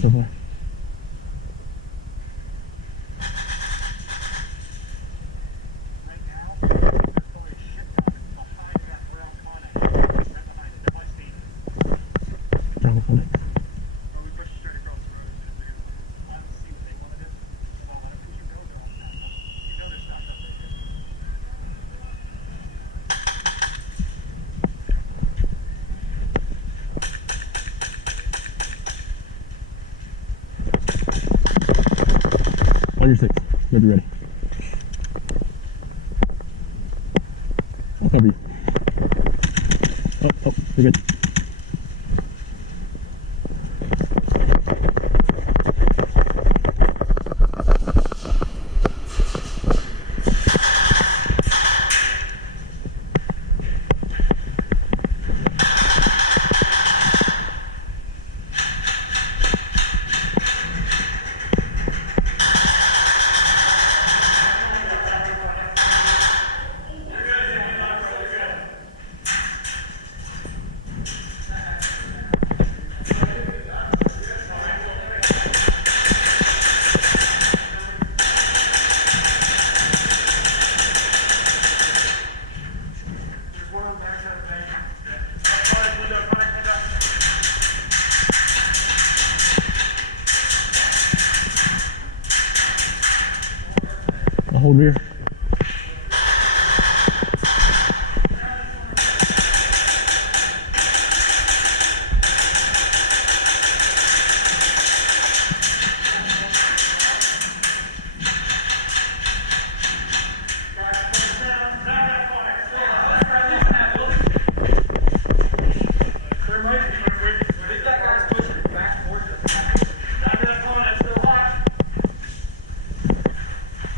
so far. On your six. You'll be ready. I'll cover you. Oh, you're good. I'll hold rear.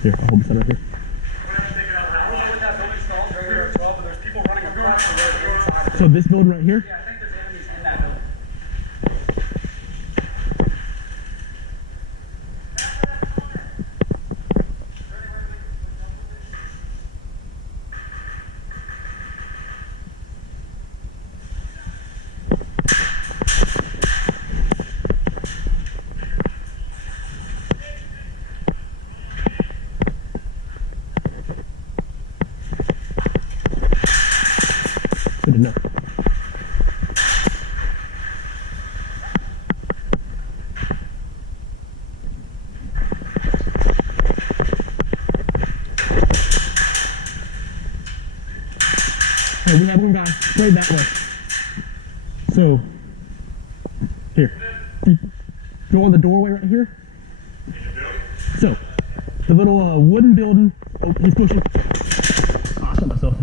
Here, I'll hold the center right here. So this building right here? Yeah, I think there's enemies in that building. Good enough. Hey, we have one guy straight that way. So, here. Go in the doorway right here. So, the little wooden building. Oh, he's pushing. Oh, I shot myself.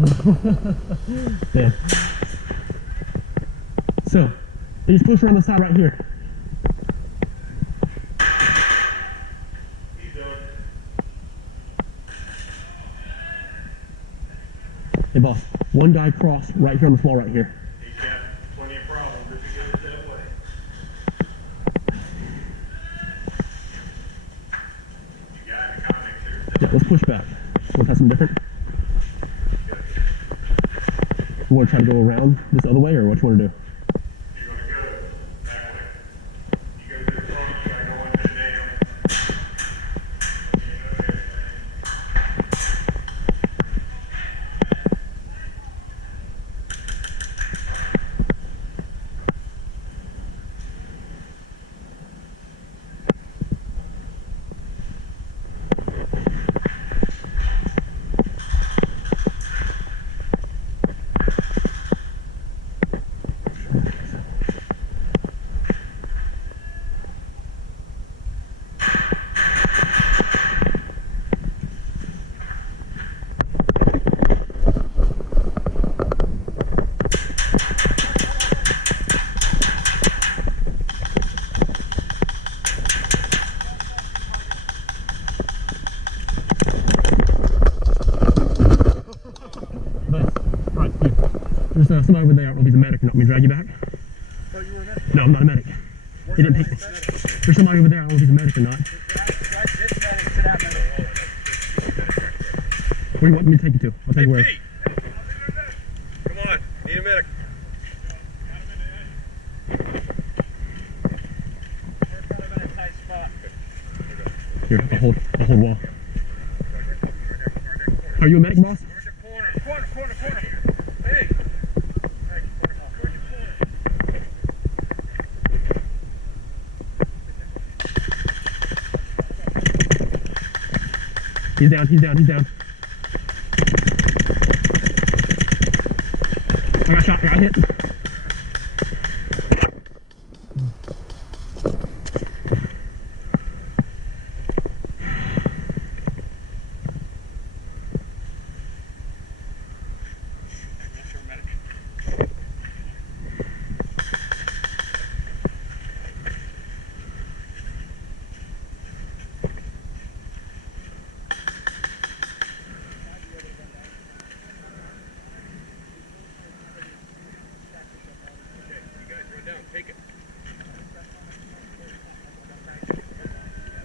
Damn. So, he's pushing around the side right here. Hey boss, one guy crossed right here on the wall right here. He's got plenty of problems if he goes that way. You got the connector. Yeah, let's push back. Want to have something different? You want to try to go around this other way, or what you want to do? You're going to go that way. You go to the front, you got to go under the dam. There's somebody over there. I don't know if he's a medic or not. Let me drag you back. Oh, you were a medic? No, I'm not a medic. He didn't pick me. There's somebody over there. I don't know if he's a medic or not. Where do you want me to take you to? I'll tell you where. Pete! Come on, need a medic. Here, I'll hold wall. Are you a medic, boss? Corner. Hey. He's down. I got shot, I got hit. Take it.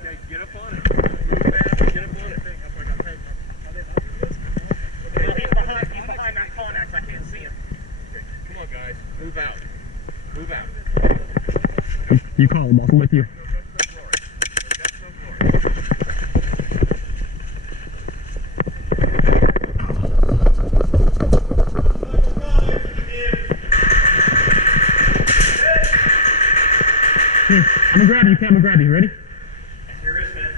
Okay, get up on it. Move fast, get up on it. He's behind that Connex. I can't see him. Okay, come on, guys. Move out. You call him, boss. I'm with you. Here, I'm gonna grab you, okay? I'm gonna grab you. Ready? Here is, man.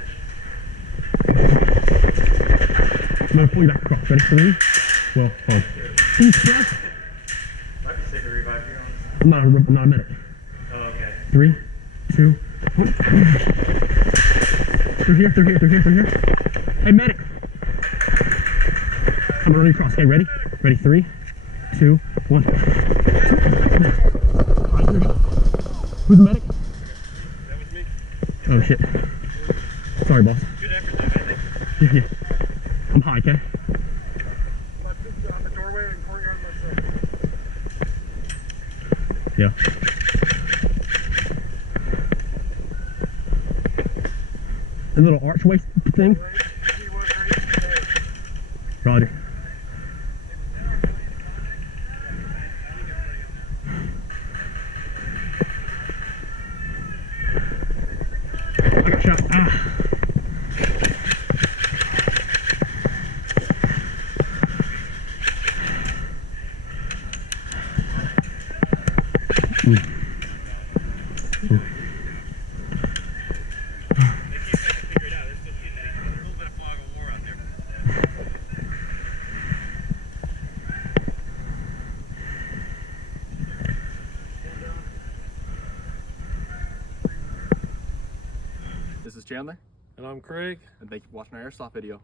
I'm gonna pull you back across. Ready? 3. Well, hold. Can you press? Might be safe to revive here. I'm not a medic. Oh, okay. 3, 2, 1. Through here. Hey, medic. I'm gonna run you across. Okay, ready? Ready? 3, 2, 1. Alright, here we go. Who's the medic? That was me. Oh shit. Sorry, boss. Good effort, though, man. Thank you. Yeah. I'm high, okay? On the doorway and courtyard, let's say. Yeah. A little archway thing? Roger. I got shot. This is Chandler, And I'm Craig. and thank you for watching our airsoft video.